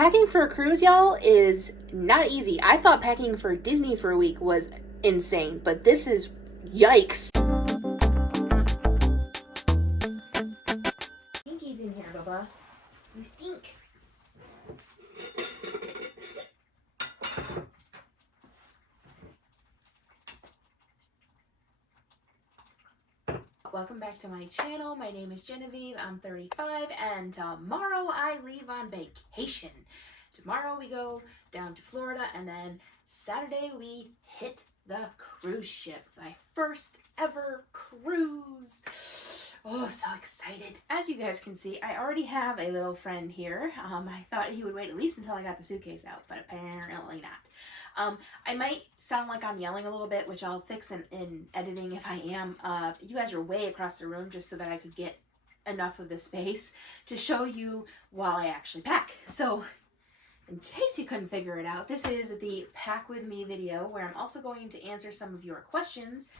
Packing for a cruise, y'all, is not easy. I thought packing for Disney for a week was insane, but this is yikes. Stinky's in here, Bubba. You stink. Welcome back to my channel. My name is Genevieve. I'm 35 and tomorrow I leave on vacation. Tomorrow we go down to Florida and then Saturday we hit the cruise ship. My first ever cruise. Oh, so excited. As you guys can see, I already have a little friend here. I thought he would wait at least until I got the suitcase out, but apparently not. I might sound like I'm yelling a little bit, which I'll fix in editing if I am. You guys are way across the room just so that I could get enough of the space to show you while I actually pack. So, in case you couldn't figure it out, this is the Pack With Me video where I'm also going to answer some of your questions.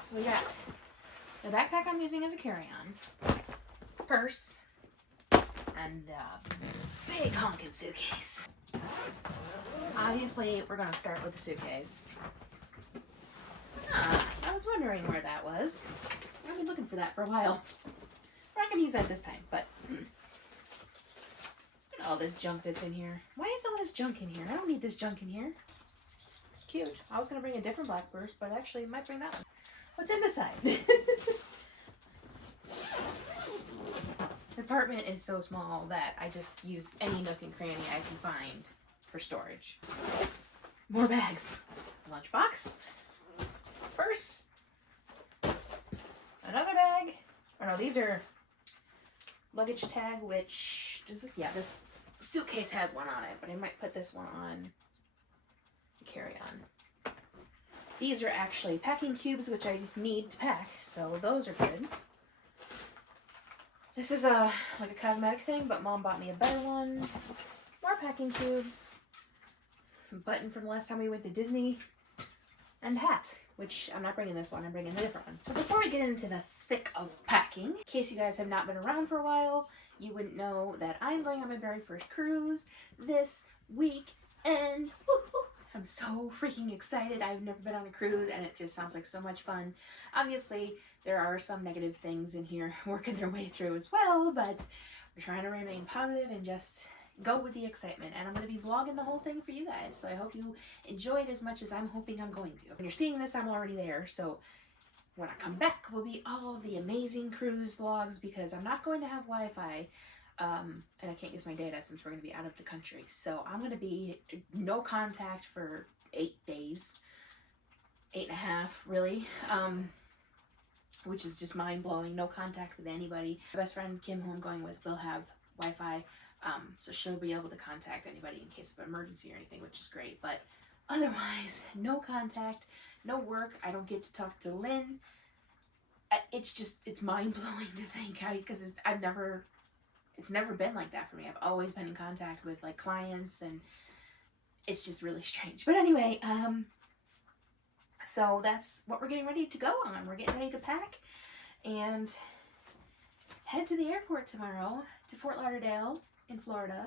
So we got the backpack I'm using as a carry-on, purse, and the big honkin' suitcase. Obviously, we're going to start with the suitcase. I was wondering where that was. I've been looking for that for a while. We're not going to use that this time, but look at all this junk that's in here. Why is all this junk in here? I don't need this junk in here. Cute. I was going to bring a different black purse, but actually I might bring that one. What's in the side? The apartment is so small that I just use any nook and cranny I can find for storage. More bags. Lunchbox. Purse. Another bag. Oh no, these are luggage tag, which does this? Yeah, this suitcase has one on it, but I might put this one on the carry-on. These are actually packing cubes, which I need to pack, so those are good. This is like a cosmetic thing, but Mom bought me a better one. More packing cubes. Button from the last time we went to Disney. And hat, which I'm not bringing this one, I'm bringing a different one. So before we get into the thick of packing, in case you guys have not been around for a while, you wouldn't know that I'm going on my very first cruise this week, and woo-hoo, I'm so freaking excited. I've never been on a cruise and it just sounds like so much fun. Obviously, there are some negative things in here working their way through as well, but we're trying to remain positive and just go with the excitement. And I'm going to be vlogging the whole thing for you guys, so I hope you enjoy it as much as I'm hoping I'm going to. When you're seeing this, I'm already there, so when I come back will be all of the amazing cruise vlogs because I'm not going to have Wi-Fi. And I can't use my data since we're going to be out of the country. So I'm going to be no contact for 8 days. 8.5, really. Which is just mind-blowing. No contact with anybody. My best friend, Kim, who I'm going with, will have Wi-Fi. So she'll be able to contact anybody in case of emergency or anything, which is great. But otherwise, no contact, no work. I don't get to talk to Lynn. It's mind-blowing to think. Because it's never been like that for me. I've always been in contact with like clients and it's just really strange. But anyway, so that's what we're getting ready to go on. We're getting ready to pack and head to the airport tomorrow to Fort Lauderdale in Florida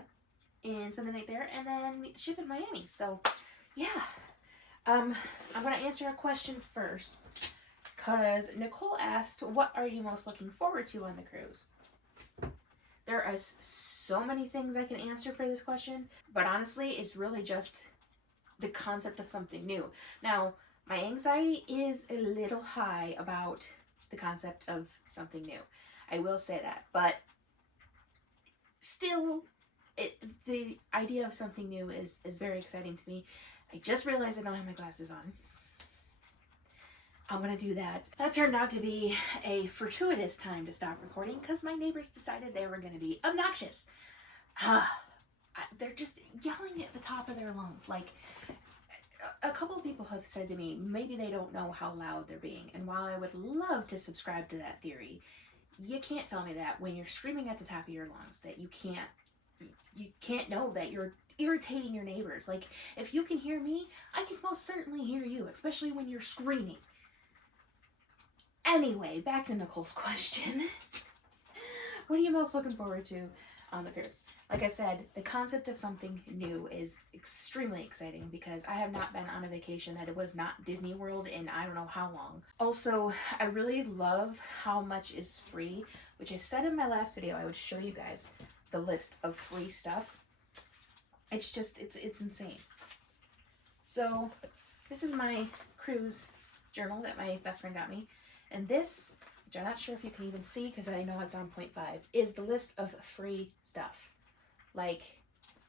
and spend the night there and then meet the ship in Miami. So yeah, I'm going to answer a question first because Nicole asked, what are you most looking forward to on the cruise? There are so many things I can answer for this question, but honestly, it's really just the concept of something new. Now, my anxiety is a little high about the concept of something new. I will say that, but still, the idea of something new is very exciting to me. I just realized I don't have my glasses on. I'm going to do that. That turned out to be a fortuitous time to stop recording because my neighbors decided they were going to be obnoxious. They're just yelling at the top of their lungs. Like, a couple of people have said to me, maybe they don't know how loud they're being. And while I would love to subscribe to that theory, you can't tell me that when you're screaming at the top of your lungs that you can't you can't know that you're irritating your neighbors. Like, if you can hear me, I can most certainly hear you, especially when you're screaming. Anyway, back to Nicole's question. What are you most looking forward to on the cruise? Like I said, the concept of something new is extremely exciting because I have not been on a vacation that it was not Disney World in I don't know how long. Also, I really love how much is free, which I said in my last video I would show you guys the list of free stuff. It's just, it's insane. So this is my cruise journal that my best friend got me. And this, which I'm not sure if you can even see because I know it's on 0.5, is the list of free stuff. Like,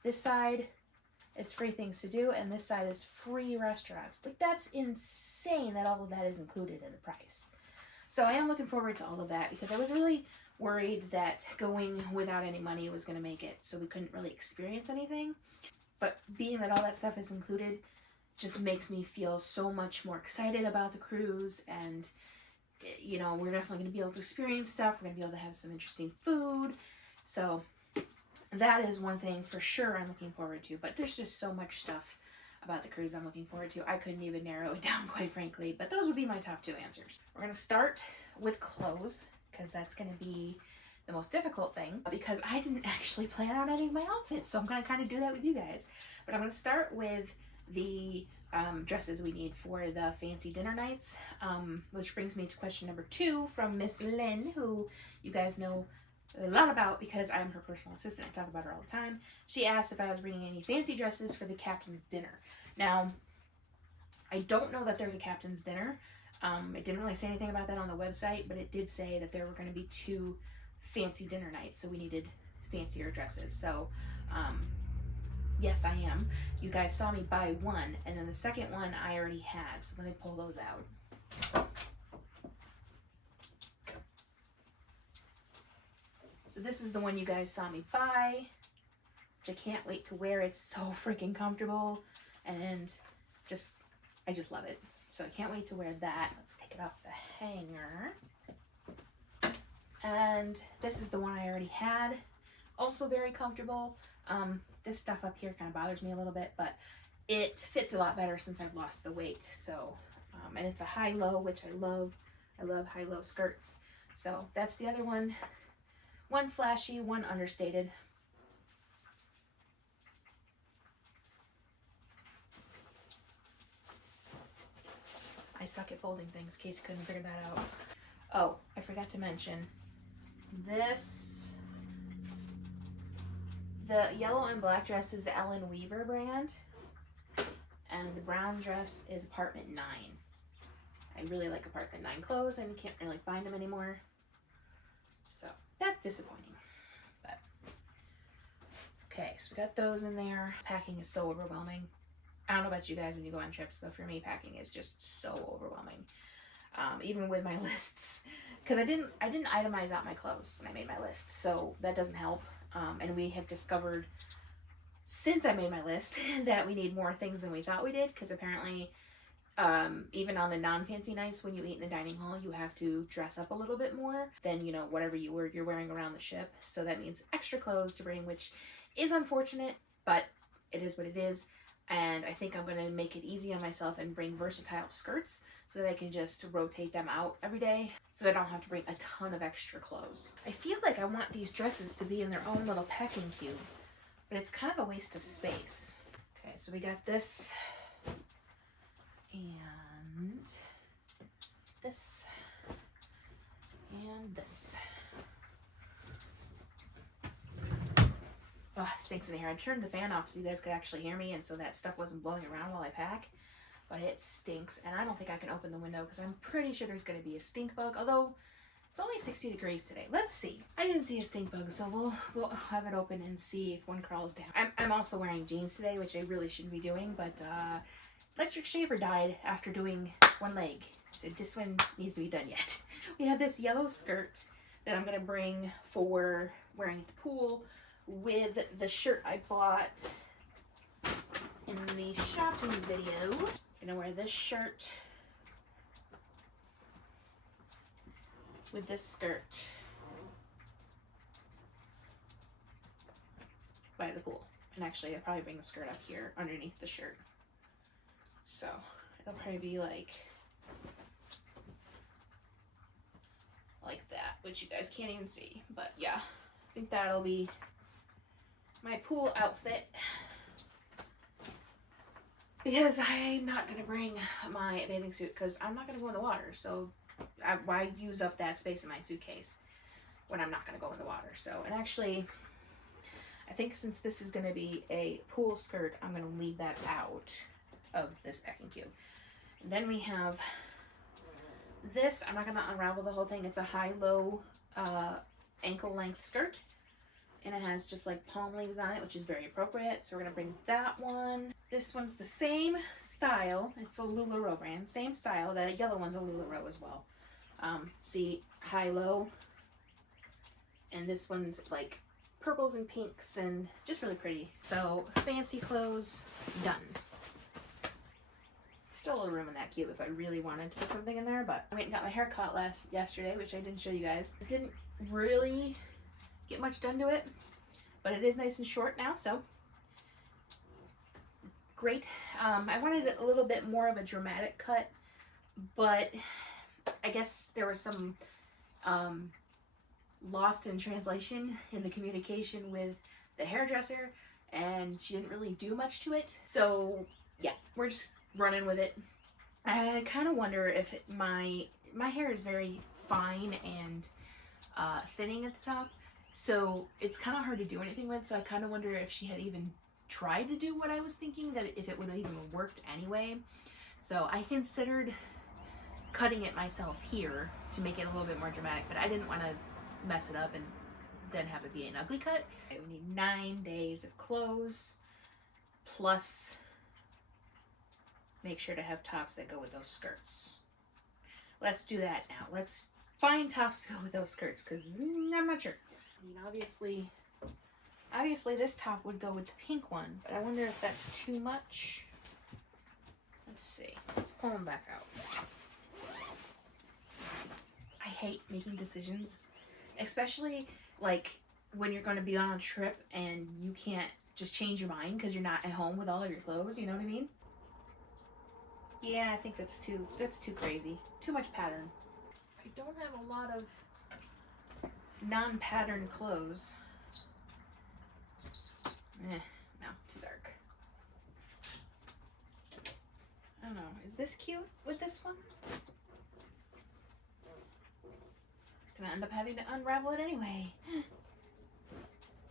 this side is free things to do, and this side is free restaurants. Like, that's insane that all of that is included in the price. So I am looking forward to all of that because I was really worried that going without any money was going to make it so we couldn't really experience anything. But being that all that stuff is included just makes me feel so much more excited about the cruise, and you know, we're definitely going to be able to experience stuff. We're going to be able to have some interesting food. So that is one thing for sure I'm looking forward to. But there's just so much stuff about the cruise I'm looking forward to. I couldn't even narrow it down, quite frankly. But those would be my top 2 answers. We're going to start with clothes because that's going to be the most difficult thing because I didn't actually plan out any of my outfits. So I'm going to kind of do that with you guys. But I'm going to start with the dresses we need for the fancy dinner nights, which brings me to question number 2 from Miss Lynn, who you guys know a lot about because I'm her personal assistant. I talk about her all the time. She asked if I was bringing any fancy dresses for the captain's dinner. Now, I don't know that there's a captain's dinner. It didn't really say anything about that on the website, but it did say that there were going to be 2 fancy dinner nights, so we needed fancier dresses. So, yes, I am. You guys saw me buy one, and then the second one I already had, so let me pull those out. So this is the one you guys saw me buy, which I can't wait to wear. It's so freaking comfortable, and I just love it. So I can't wait to wear that. Let's take it off the hanger. And this is the one I already had. Also very comfortable. This stuff up here kind of bothers me a little bit, but it fits a lot better since I've lost the weight. So, and it's a high-low, which I love. I love high-low skirts. So that's the other one. One flashy, one understated. I suck at folding things, in case you couldn't figure that out. Oh, I forgot to mention this. The yellow and black dress is the Ellen Weaver brand, and the brown dress is Apartment 9. I really like Apartment 9 clothes, and you can't really find them anymore, so that's disappointing. But okay, so we got those in there. Packing is so overwhelming. I don't know about you guys when you go on trips, but for me, packing is just so overwhelming. Even with my lists, because I didn't itemize out my clothes when I made my list, so that doesn't help. And we have discovered since I made my list that we need more things than we thought we did, because apparently even on the non-fancy nights when you eat in the dining hall, you have to dress up a little bit more than, you know, whatever you're wearing around the ship. So that means extra clothes to bring, which is unfortunate, but it is what it is. And I think I'm going to make it easy on myself and bring versatile skirts so that I can just rotate them out every day so that I don't have to bring a ton of extra clothes. I feel like I want these dresses to be in their own little packing cube, but it's kind of a waste of space. Okay, so we got this and this and this. Oh, it stinks in here. I turned the fan off so you guys could actually hear me and so that stuff wasn't blowing around while I pack. But it stinks, and I don't think I can open the window because I'm pretty sure there's going to be a stink bug, although it's only 60 degrees today. Let's see. I didn't see a stink bug, so we'll have it open and see if one crawls down. I'm also wearing jeans today, which I really shouldn't be doing, but electric shaver died after doing one leg, so this one needs to be done yet. We have this yellow skirt that I'm going to bring for wearing at the pool, with the shirt I bought in the shopping video. I'm gonna wear this shirt with this skirt. by the pool. And actually, I'll probably bring the skirt up here underneath the shirt. So it'll probably be like that, which you guys can't even see. But yeah, I think that'll be my pool outfit. Because I'm not going to bring my bathing suit because I'm not going to go in the water. So why use up that space in my suitcase when I'm not going to go in the water? So, and actually, I think since this is going to be a pool skirt, I'm going to leave that out of this packing cube. And then we have this. I'm not going to unravel the whole thing. It's a high-low ankle length skirt. And it has just like palm leaves on it, which is very appropriate. So we're going to bring that one. This one's the same style. It's a LuLaRoe brand. Same style. The yellow one's a LuLaRoe as well. See, high-low. And this one's like purples and pinks and just really pretty. So fancy clothes, done. Still a little room in that cube if I really wanted to put something in there, but I went and got my hair cut yesterday, which I didn't show you guys. I didn't really get much done to it, but it is nice and short now, so great. I wanted a little bit more of a dramatic cut, but I guess there was some lost in translation in the communication with the hairdresser, and she didn't really do much to it. So yeah, we're just running with it. I kind of wonder if my hair is very fine and thinning at the top, so it's kind of hard to do anything with. So I kind of wonder if she had even tried to do what I was thinking, that if it would have even worked anyway. So I considered cutting it myself here to make it a little bit more dramatic, but I didn't want to mess it up and then have it be an ugly cut. Okay, we need 9 days of clothes, plus make sure to have tops that go with those skirts. Let's do that now. Let's find tops to go with those skirts, because I'm not sure. I mean, obviously this top would go with the pink one, but I wonder if that's too much. Let's see. Let's pull them back out. I hate making decisions, especially like when you're going to be on a trip and you can't just change your mind because you're not at home with all of your clothes. You know what I mean? Yeah, I think that's too crazy. Too much pattern. I don't have a lot of non-patterned clothes. No, too dark. I don't know. Is this cute with this one? Gonna end up having to unravel it anyway. I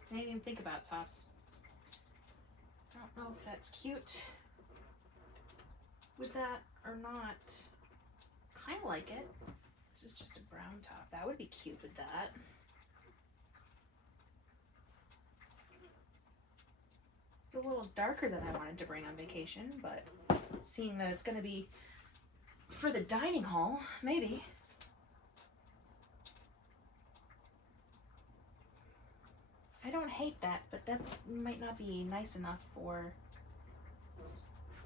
didn't even think about tops. I don't know if that's cute with that or not. Kind of like it. This is just a brown top. That would be cute with that. It's a little darker than I wanted to bring on vacation, but seeing that it's going to be for the dining hall, maybe. I don't hate that, but that might not be nice enough for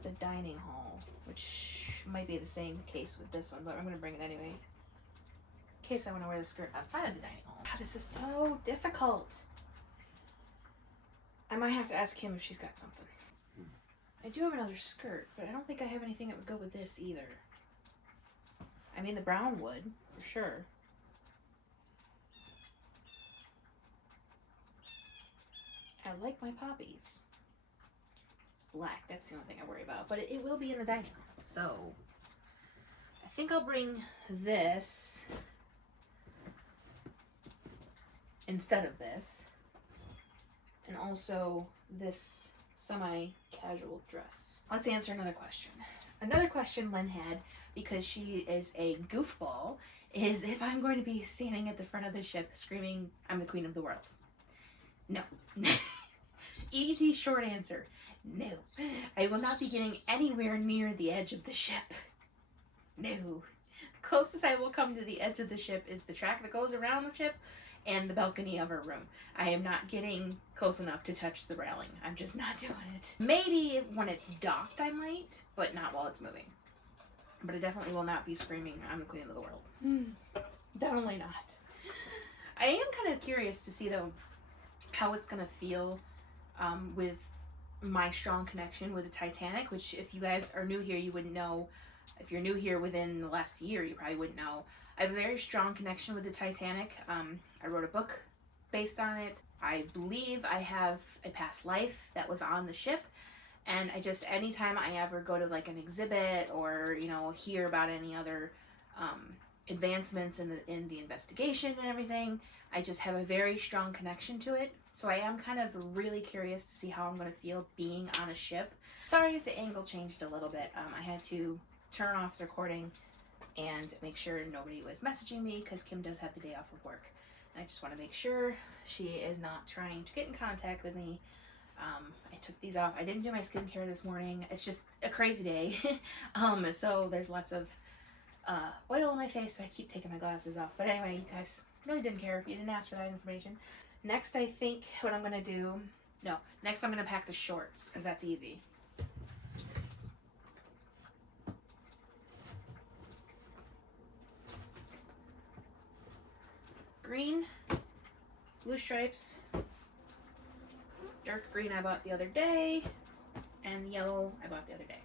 the dining hall, which might be the same case with this one, but I'm going to bring it anyway, in case I want to wear the skirt outside of the dining hall. God, this is so difficult. I might have to ask Kim if she's got something. I do have another skirt, but I don't think I have anything that would go with this either. I mean, the brown would, for sure. I like my poppies. It's black, that's the only thing I worry about, but it will be in the dining hall. So, I think I'll bring this instead of this. And also this semi-casual dress. Let's answer another question. Another question Lynn had, because she is a goofball, is if I'm going to be standing at the front of the ship screaming, "I'm the queen of the world." No. Easy, short answer. No. I will not be getting anywhere near the edge of the ship. No. The closest I will come to the edge of the ship is the track that goes around the ship and the balcony of her room. I am not getting close enough to touch the railing. I'm just not doing it. Maybe when it's docked I might, but not while it's moving. But I definitely will not be screaming, "I'm the queen of the world." Definitely not. I am kind of curious to see, though, how it's going to feel with my strong connection with the Titanic, which if you guys are new here, you wouldn't know. If you're new here within the last year, you probably wouldn't know. I have a very strong connection with the Titanic. I wrote a book based on it. I believe I have a past life that was on the ship. And I just, anytime I ever go to like an exhibit or, you know, hear about any other advancements in the investigation and everything, I just have a very strong connection to it. So I am kind of really curious to see how I'm going to feel being on a ship. Sorry if the angle changed a little bit. I had to turn off the recording and make sure nobody was messaging me because Kim does have the day off of work. And I just want to make sure she is not trying to get in contact with me. I took these off. I didn't do my skincare this morning. It's just a crazy day. So there's lots of oil on my face, so I keep taking my glasses off. But anyway, you guys really didn't care if you didn't ask for that information. Next, I think what I'm going to do... No, next I'm going to pack the shorts, because that's easy. Green, blue stripes, dark green I bought the other day, and yellow I bought the other day.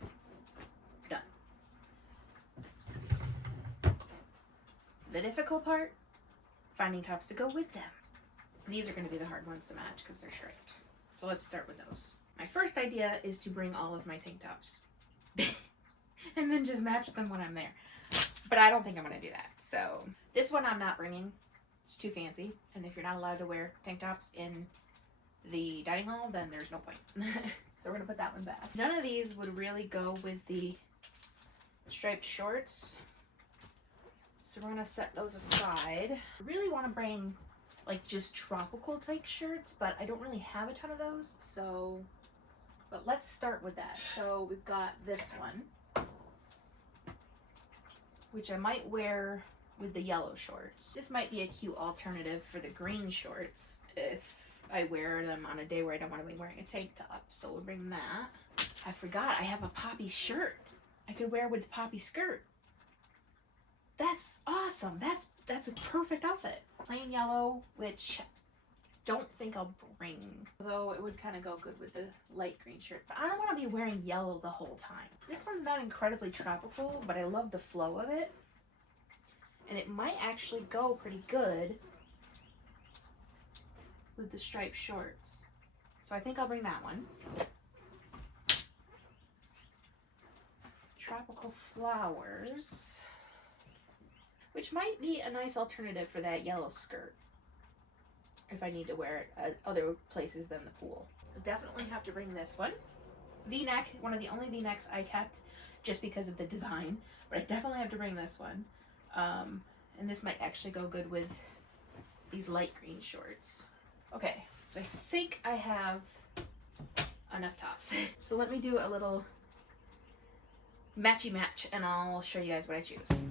Done. The difficult part, finding tops to go with them. These are going to be the hard ones to match because they're striped. So let's start with those. My first idea is to bring all of my tank tops and then just match them when I'm there. But I don't think I'm going to do that. So this one I'm not bringing. It's too fancy. And if you're not allowed to wear tank tops in the dining hall, then there's no point. So we're going to put that one back. None of these would really go with the striped shorts. So we're going to set those aside. I really want to bring like just tropical type shirts, but I don't really have a ton of those. So, but let's start with that. So we've got this one, which I might wear with the yellow shorts. This might be a cute alternative for the green shorts if I wear them on a day where I don't want to be wearing a tank top. So we'll bring that. I forgot I have a poppy shirt I could wear with the poppy skirt. That's awesome. That's a perfect outfit. Plain yellow, which don't think I'll bring. Although it would kind of go good with the light green shirt. But I don't want to be wearing yellow the whole time. This one's not incredibly tropical, but I love the flow of it. And it might actually go pretty good with the striped shorts. So I think I'll bring that one. Tropical flowers, which might be a nice alternative for that yellow skirt if I need to wear it at other places than the pool. I'll definitely have to bring this one. V-neck, one of the only V-necks I kept just because of the design, but I definitely have to bring this one. And this might actually go good with these light green shorts. Okay, so I think I have enough tops. So let me do a little matchy match and I'll show you guys what I choose.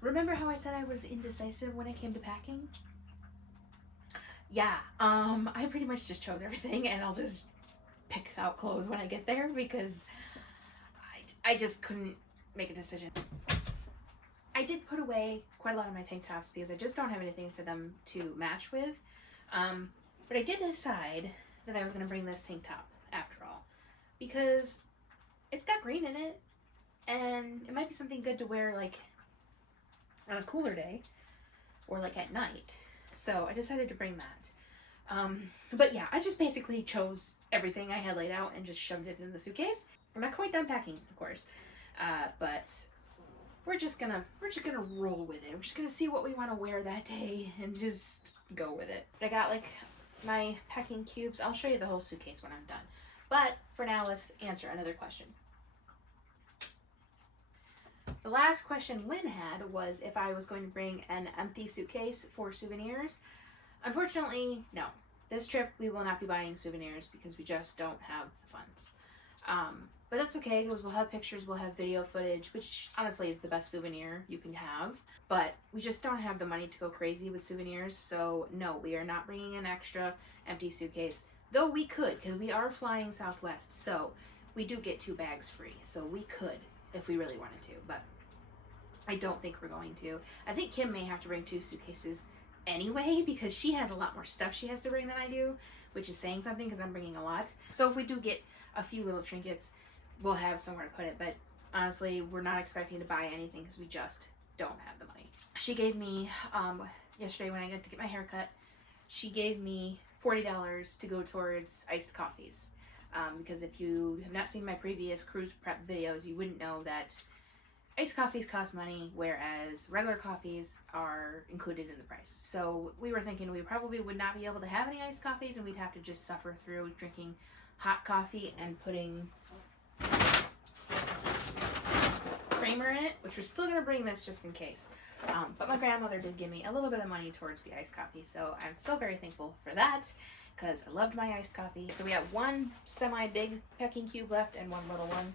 Remember how I said I was indecisive when it came to packing? Yeah, I pretty much just chose everything and I'll just pick out clothes when I get there because I just couldn't make a decision. I did put away quite a lot of my tank tops because I just don't have anything for them to match with. But I did decide that I was going to bring this tank top after all because it's got green in it and it might be something good to wear like on a cooler day or like at night. So I decided to bring that. But yeah, I just basically chose everything I had laid out and just shoved it in the suitcase. I'm not quite done packing, of course. But we're just gonna roll with it. We're just gonna see what we want to wear that day and just go with it. I got like my packing cubes. I'll show you the whole suitcase when I'm done. But for now, let's answer another question. The last question Lynn had was if I was going to bring an empty suitcase for souvenirs. Unfortunately, no. This trip we will not be buying souvenirs because we just don't have the funds. But that's okay because we'll have pictures, we'll have video footage, which honestly is the best souvenir you can have. But we just don't have the money to go crazy with souvenirs. So no, we are not bringing an extra empty suitcase. Though we could, because we are flying Southwest. So we do get 2 bags free. So we could if we really wanted to. But I don't think we're going to. I think Kim may have to bring 2 suitcases anyway because she has a lot more stuff she has to bring than I do, which is saying something because I'm bringing a lot. So if we do get a few little trinkets, we'll have somewhere to put it. But honestly, we're not expecting to buy anything because we just don't have the money. She gave me, yesterday when I got to get my hair cut, she gave me $40 to go towards iced coffees. Because if you have not seen my previous cruise prep videos, you wouldn't know that iced coffees cost money, whereas regular coffees are included in the price. So we were thinking we probably would not be able to have any iced coffees and we'd have to just suffer through drinking hot coffee and putting creamer in it, which we're still going to bring this just in case. But my grandmother did give me a little bit of money towards the iced coffee, so I'm so very thankful for that because I loved my iced coffee. So we have 1 semi-big packing cube left and 1 little one.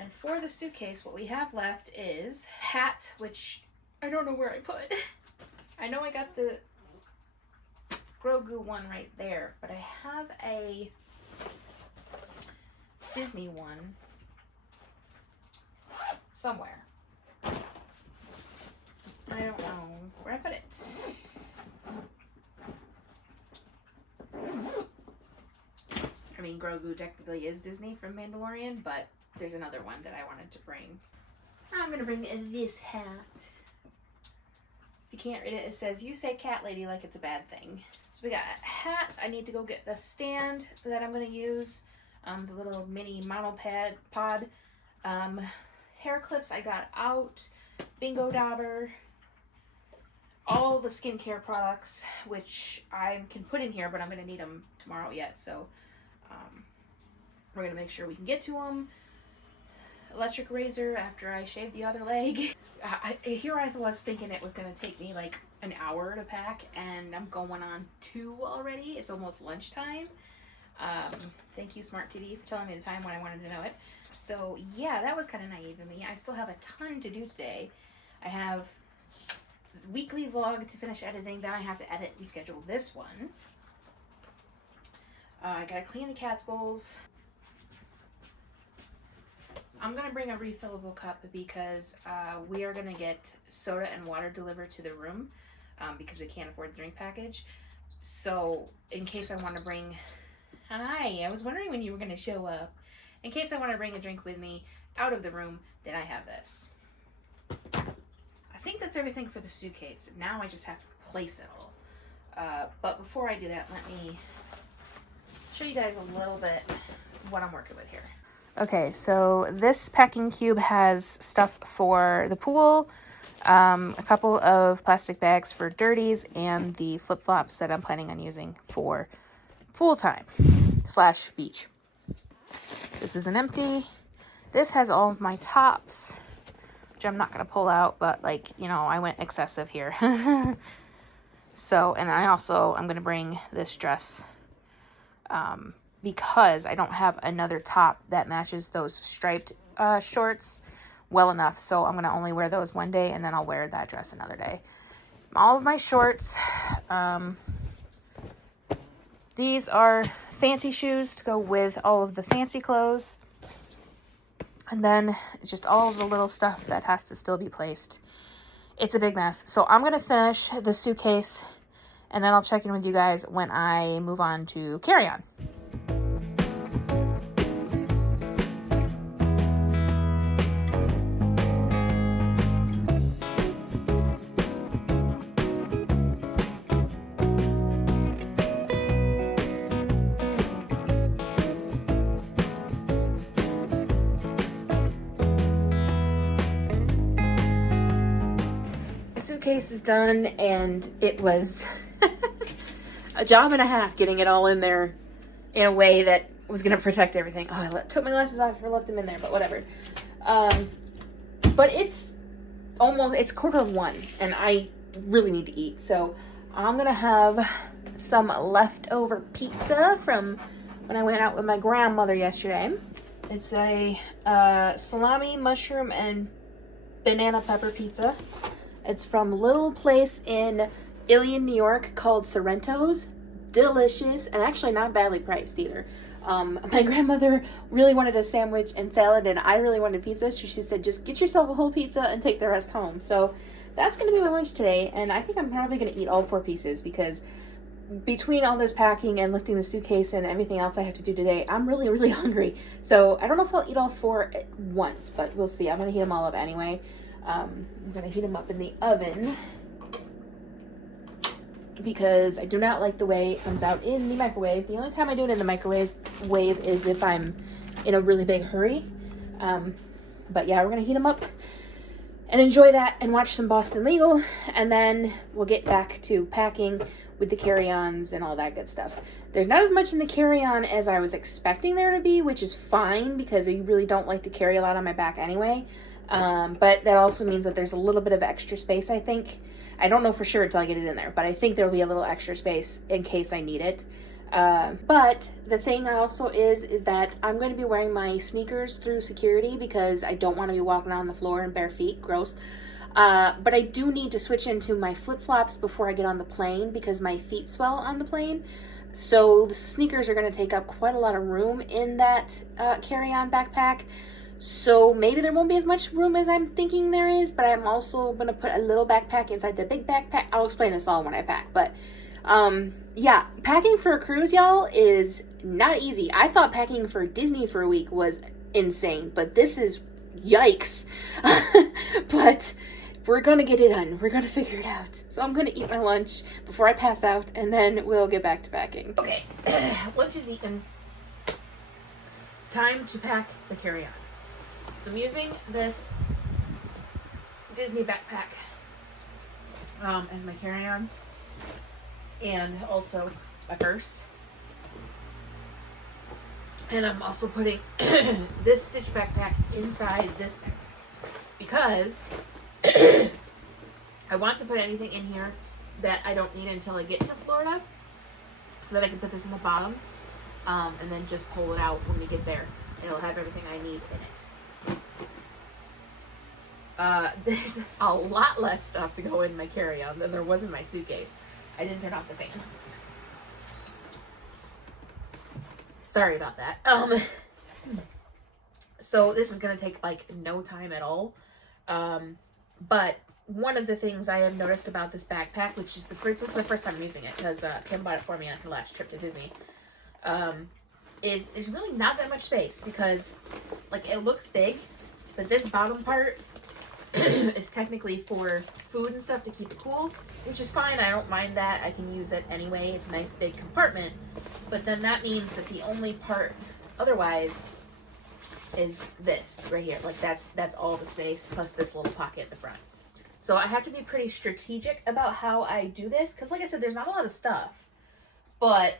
And for the suitcase, what we have left is hat, which I don't know where I put. I know I got the Grogu one right there, but I have a Disney one somewhere. I don't know where I put it. I mean, Grogu technically is Disney from Mandalorian, but there's another one that I wanted to bring. I'm gonna bring this hat. If you can't read it, it says, "You say cat lady like it's a bad thing." So we got a hat. I need to go get the stand that I'm gonna use. The little mini pod. Hair clips I got out. Bingo Dauber. All the skincare products, which I can put in here, but I'm gonna need them tomorrow yet. So we're gonna make sure we can get to them. Electric razor after I shaved the other leg. Here I was thinking it was going to take me like an hour to pack, and I'm going on 2 already. It's almost lunchtime. Thank you, Smart TV, for telling me the time when I wanted to know it. So yeah, that was kind of naive of me. I still have a ton to do today. I have weekly vlog to finish editing, then I have to edit and schedule this one. I gotta clean the cat's bowls. I'm going to bring a refillable cup because we are going to get soda and water delivered to the room because we can't afford the drink package. So in case I want to bring... Hi, I was wondering when you were going to show up. In case I want to bring a drink with me out of the room, then I have this. I think that's everything for the suitcase. Now I just have to place it all. But before I do that, let me show you guys a little bit what I'm working with here. Okay, so this packing cube has stuff for the pool, a couple of plastic bags for dirties, and the flip-flops that I'm planning on using for pool time / beach. This isn't empty. This has all of my tops, which I'm not going to pull out, but like, you know, I went excessive here. So, and I'm going to bring this dress, because I don't have another top that matches those striped shorts well enough. So I'm going to only wear those one day, and then I'll wear that dress another day. All of my shorts. These are fancy shoes to go with all of the fancy clothes. And then just all of the little stuff that has to still be placed. It's a big mess. So I'm going to finish the suitcase, and then I'll check in with you guys when I move on to carry-on. suitcase is done, and it was a job and a half getting it all in there in a way that was going to protect everything. Oh, I took my glasses off or left them in there, but whatever. But it's 1:15, and I really need to eat. So I'm going to have some leftover pizza from when I went out with my grandmother yesterday. It's a salami, mushroom, and banana pepper pizza. It's from a little place in Ilion, New York called Sorrento's. Delicious, and actually not badly priced either. My grandmother really wanted a sandwich and salad, and I really wanted pizza, so she said just get yourself a whole pizza and take the rest home. So that's going to be my lunch today, and I think I'm probably going to eat all 4 pieces because between all this packing and lifting the suitcase and everything else I have to do today, I'm really, really hungry. So I don't know if I'll eat all 4 at once, but we'll see. I'm going to heat them all up anyway. I'm going to heat them up in the oven because I do not like the way it comes out in the microwave. The only time I do it in the microwave is if I'm in a really big hurry. But yeah, we're going to heat them up and enjoy that and watch some Boston Legal, and then we'll get back to packing with the carry-ons and all that good stuff. There's not as much in the carry-on as I was expecting there to be, which is fine because I really don't like to carry a lot on my back anyway. But that also means that there's a little bit of extra space, I think. I don't know for sure until I get it in there, but I think there'll be a little extra space in case I need it. But the thing also is that I'm going to be wearing my sneakers through security because I don't want to be walking on the floor in bare feet. Gross. But I do need to switch into my flip-flops before I get on the plane because my feet swell on the plane. So the sneakers are going to take up quite a lot of room in that carry-on backpack. So maybe there won't be as much room as I'm thinking there is, but I'm also going to put a little backpack inside the big backpack. I'll explain this all when I pack, but yeah, packing for a cruise, y'all, is not easy. I thought packing for Disney for a week was insane, but this is yikes. But we're going to get it done. We're going to figure it out. So I'm going to eat my lunch before I pass out, and then we'll get back to packing. Okay, lunch is eaten. It's time to pack the carry-on. So I'm using this Disney backpack as my carry-on, and also my purse. And I'm also putting this Stitch backpack inside this backpack because I want to put anything in here that I don't need until I get to Florida, so that I can put this in the bottom and then just pull it out when we get there. It'll have everything I need in it. There's a lot less stuff to go in my carry-on than there was in my suitcase. I didn't turn off the fan. Sorry about that. So this is going to take like no time at all. But one of the things I have noticed about this backpack, which is this is the first time I'm using it because Kim bought it for me on her last trip to Disney, is there's really not that much space because like it looks big, but this bottom part is technically for food and stuff to keep it cool, which is fine. I don't mind that. I can use it anyway. It's a nice big compartment. But then that means that the only part otherwise is this right here. Like that's all the space plus this little pocket at the front. So I have to be pretty strategic about how I do this because like I said, there's not a lot of stuff, but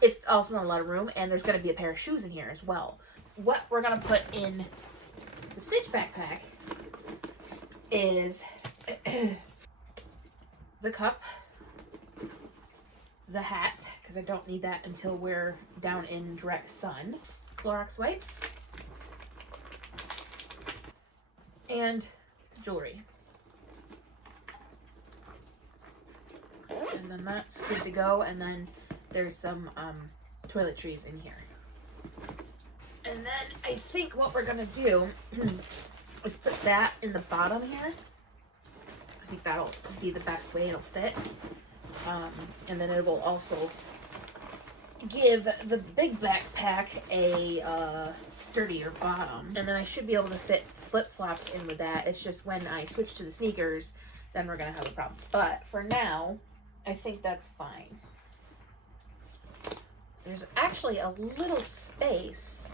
it's also not a lot of room, and there's going to be a pair of shoes in here as well. What we're going to put in the Stitch backpack is the cup, the hat, because I don't need that until we're down in direct sun, Clorox wipes, and jewelry. And then that's good to go, and then there's some toiletries in here. And then I think what we're gonna do is put that in the bottom here. I think that'll be the best way it'll fit. And then it will also give the big backpack a sturdier bottom. And then I should be able to fit flip-flops in with that. It's just when I switch to the sneakers, then we're gonna have a problem. But for now, I think that's fine. There's actually a little space.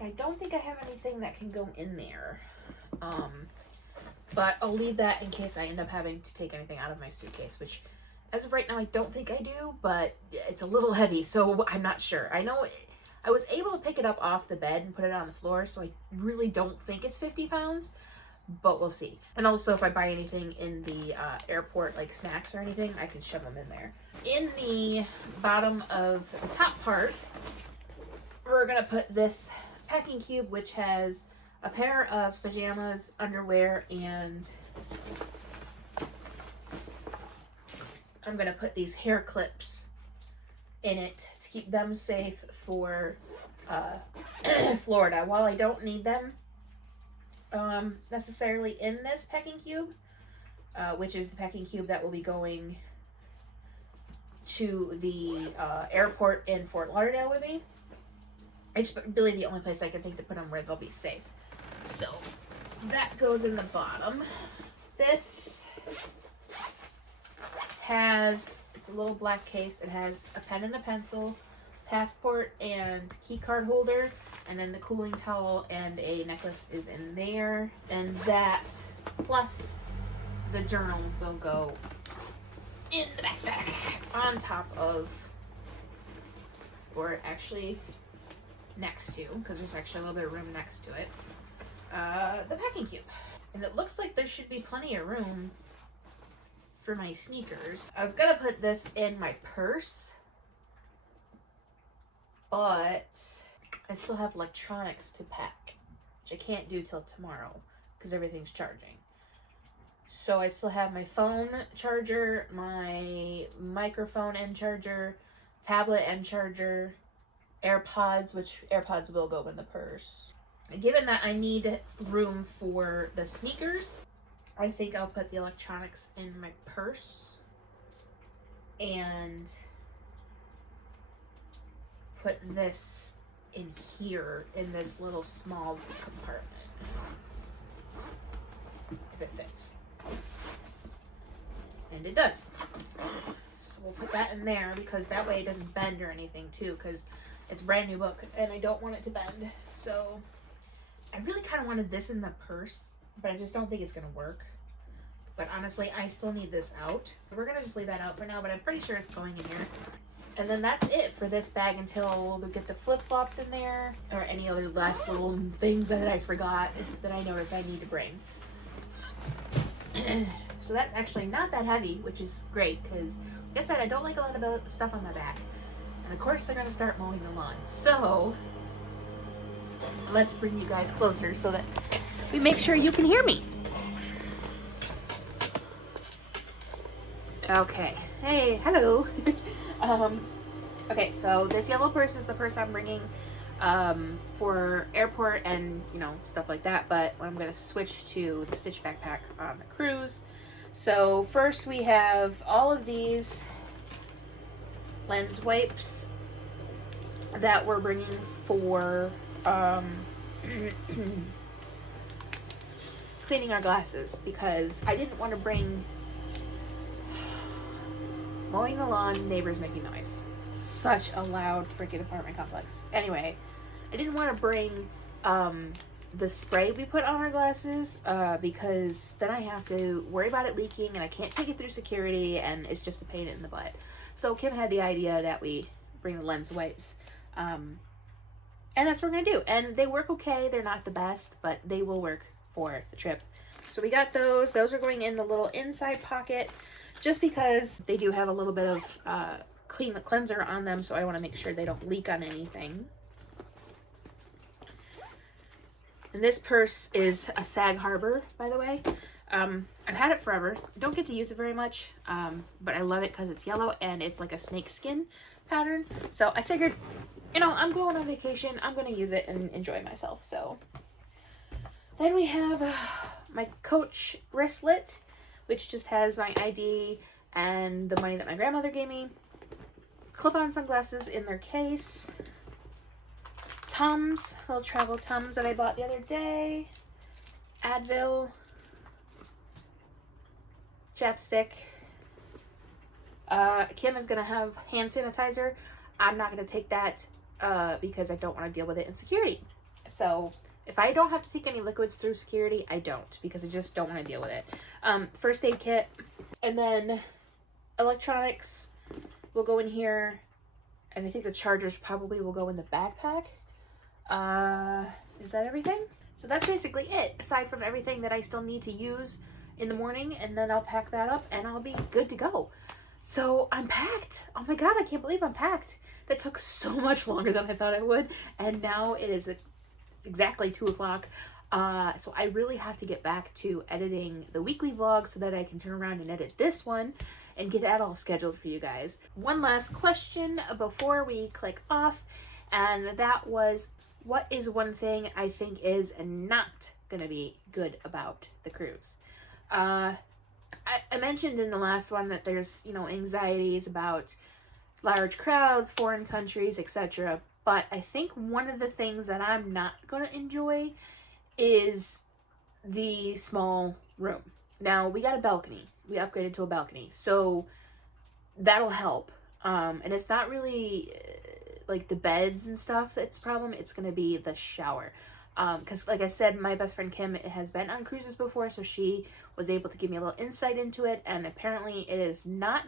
I don't think I have anything that can go in there. But I'll leave that in case I end up having to take anything out of my suitcase, which as of right now I don't think I do, but it's a little heavy, so I'm not sure. I know I was able to pick it up off the bed and put it on the floor, so I really don't think it's 50 pounds, but we'll see. And also if I buy anything in the airport, like snacks or anything, I can shove them in there. In the bottom of the top part, we're gonna put this packing cube, which has a pair of pajamas, underwear, and I'm gonna put these hair clips in it to keep them safe for Florida. While I don't need them necessarily in this packing cube, which is the packing cube that will be going to the airport in Fort Lauderdale with me. It's really the only place I can think to put them where they'll be safe. So that goes in the bottom. This has, it's a little black case. It has a pen and a pencil, passport and key card holder, and then the cooling towel and a necklace is in there. And that plus the journal will go in the backpack on top of, or actually next to, because there's actually a little bit of room next to it, the packing cube. And it looks like there should be plenty of room for my sneakers. I was gonna put this in my purse, but I still have electronics to pack, which I can't do till tomorrow because everything's charging. So I still have my phone charger, my microphone and charger, tablet and charger, AirPods, which AirPods will go in the purse. Given that I need room for the sneakers, I think I'll put the electronics in my purse and put this in here in this little small compartment, if it fits. And it does. So we'll put that in there because that way it doesn't bend or anything too, because it's a brand new book and I don't want it to bend. So I really kind of wanted this in the purse, but I just don't think it's gonna work. But honestly, I still need this out. So we're gonna just leave that out for now, but I'm pretty sure it's going in here. And then that's it for this bag until we get the flip-flops in there or any other last little things that I forgot that I noticed I need to bring. So that's actually not that heavy, which is great because, like I said, I don't like a lot of stuff on my back. And of course, they're going to start mowing the lawn. So let's bring you guys closer so that we make sure you can hear me. Okay. Hey, hello. Okay, so this yellow purse is the purse I'm bringing for airport and, you know, stuff like that. But I'm going to switch to the Stitch backpack on the cruise. So first we have all of these lens wipes that we're bringing for cleaning our glasses, because I didn't want to bring mowing the lawn, neighbors making noise. Such a loud freaking apartment complex. Anyway, I didn't want to bring the spray we put on our glasses because then I have to worry about it leaking and I can't take it through security and it's just a pain in the butt. So Kim had the idea that we bring the lens wipes. And that's what we're going to do. And they work okay. They're not the best, but they will work for the trip. So we got those. Those are going in the little inside pocket just because they do have a little bit of cleanser on them. So I want to make sure they don't leak on anything. And this purse is a Sag Harbor, by the way. I've had it forever. Don't get to use it very much, but I love it because it's yellow and it's like a snake skin pattern. So I figured, you know, I'm going on vacation. I'm going to use it and enjoy myself. So then we have my Coach wristlet, which just has my ID and the money that my grandmother gave me. Clip-on sunglasses in their case. Tums, little travel Tums that I bought the other day. Advil. Chapstick. Kim is going to have hand sanitizer. I'm not going to take that because I don't want to deal with it in security. So If I don't have to take any liquids through security, I don't, because I just don't want to deal with it. First aid kit, and then electronics will go in here, and I think the chargers probably will go in the backpack. Is that everything? So that's basically it, aside from everything that I still need to use in the morning, and then I'll pack that up and I'll be good to go. So I'm packed. Oh my god, I can't believe I'm packed. That took so much longer than I thought it would, and now it is exactly 2 o'clock. So I really have to get back to editing the weekly vlog so that I can turn around and edit this one and get that all scheduled for you guys. One last question before we click off, and that was, what is one thing I think is not gonna be good about the cruise? I mentioned in the last one that there's, you know, anxieties about large crowds, foreign countries, etc. But I think one of the things that I'm not going to enjoy is the small room. Now, we got a balcony. We upgraded to a balcony. So that'll help. And it's not really like the beds and stuff that's a problem. It's going to be the shower. Because like I said, my best friend Kim has been on cruises before, so she was able to give me a little insight into it, and apparently it is not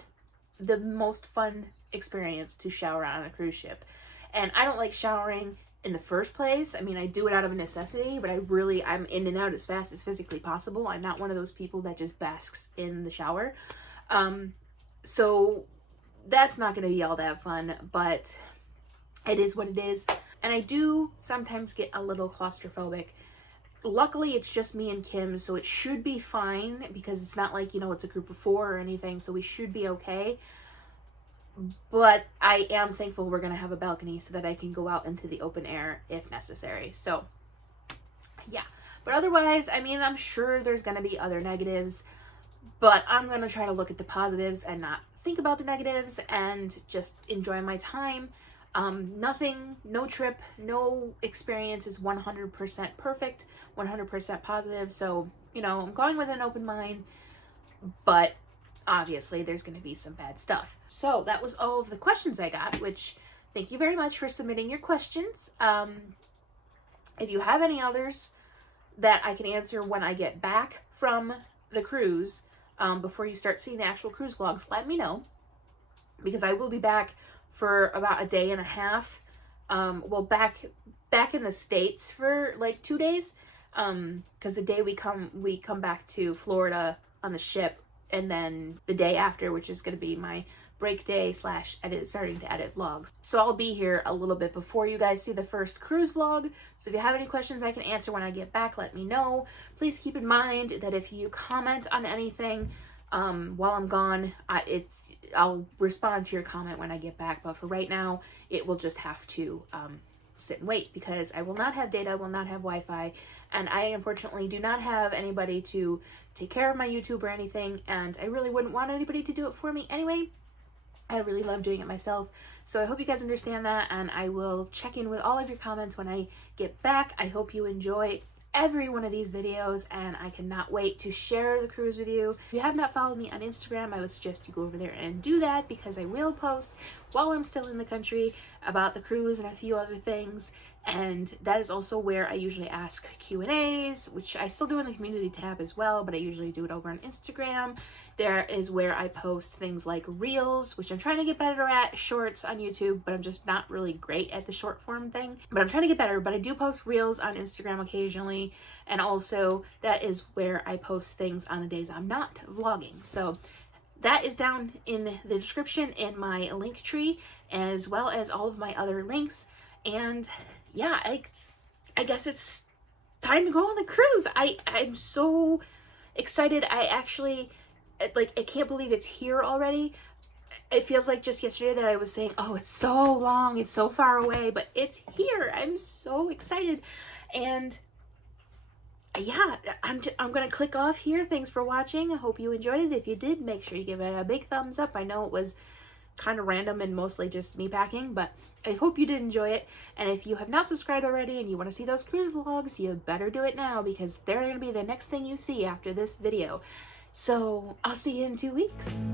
the most fun experience to shower on a cruise ship. And I don't like showering in the first place. I mean, I do it out of a necessity, but I'm in and out as fast as physically possible. I'm not one of those people that just basks in the shower. So that's not going to be all that fun, but it is what it is. And I do sometimes get a little claustrophobic. Luckily, it's just me and Kim, so it should be fine, because it's not like, you know, it's a group of 4 or anything, so we should be okay. But I am thankful we're going to have a balcony so that I can go out into the open air if necessary. So, yeah. But otherwise, I mean, I'm sure there's going to be other negatives, but I'm going to try to look at the positives and not think about the negatives and just enjoy my time. No trip, no experience is 100% perfect, 100% positive. So, you know, I'm going with an open mind, but obviously there's going to be some bad stuff. So that was all of the questions I got, which thank you very much for submitting your questions. If you have any others that I can answer when I get back from the cruise, before you start seeing the actual cruise vlogs, let me know, because I will be back for about a day and a half. Well, back in the States for like 2 days, because the day we come back to Florida on the ship, and then the day after, which is going to be my break day / starting to edit vlogs. So I'll be here a little bit before you guys see the first cruise vlog. So if you have any questions I can answer when I get back, let me know. Please keep in mind that if you comment on anything while I'm gone, I'll respond to your comment when I get back, but for right now, it will just have to sit and wait, because I will not have data, I will not have Wi-Fi, and I unfortunately do not have anybody to take care of my YouTube or anything, and I really wouldn't want anybody to do it for me anyway. I really love doing it myself, so I hope you guys understand that, and I will check in with all of your comments when I get back. I hope you enjoy every one of these videos, and I cannot wait to share the cruise with you. If you have not followed me on Instagram, I would suggest you go over there and do that, because I will post while I'm still in the country about the cruise and a few other things. And that is also where I usually ask Q&As, which I still do in the community tab as well, but I usually do it over on Instagram. There is where I post things like reels, which I'm trying to get better at, shorts on YouTube, but I'm just not really great at the short form thing. But I'm trying to get better, but I do post reels on Instagram occasionally. And also that is where I post things on the days I'm not vlogging. So that is down in the description in my link tree, as well as all of my other links. And yeah, I guess it's time to go on the cruise. I'm so excited. I actually, I can't believe it's here already. It feels like just yesterday that I was saying, oh, it's so long, it's so far away, but it's here. I'm so excited. And yeah, I'm gonna click off here. Thanks for watching. I hope you enjoyed it. If you did, make sure you give it a big thumbs up. I know it was kind of random and mostly just me packing, but I hope you did enjoy it. And if you have not subscribed already and you want to see those cruise vlogs, you better do it now, because they're going to be the next thing you see after this video. So I'll see you in 2 weeks.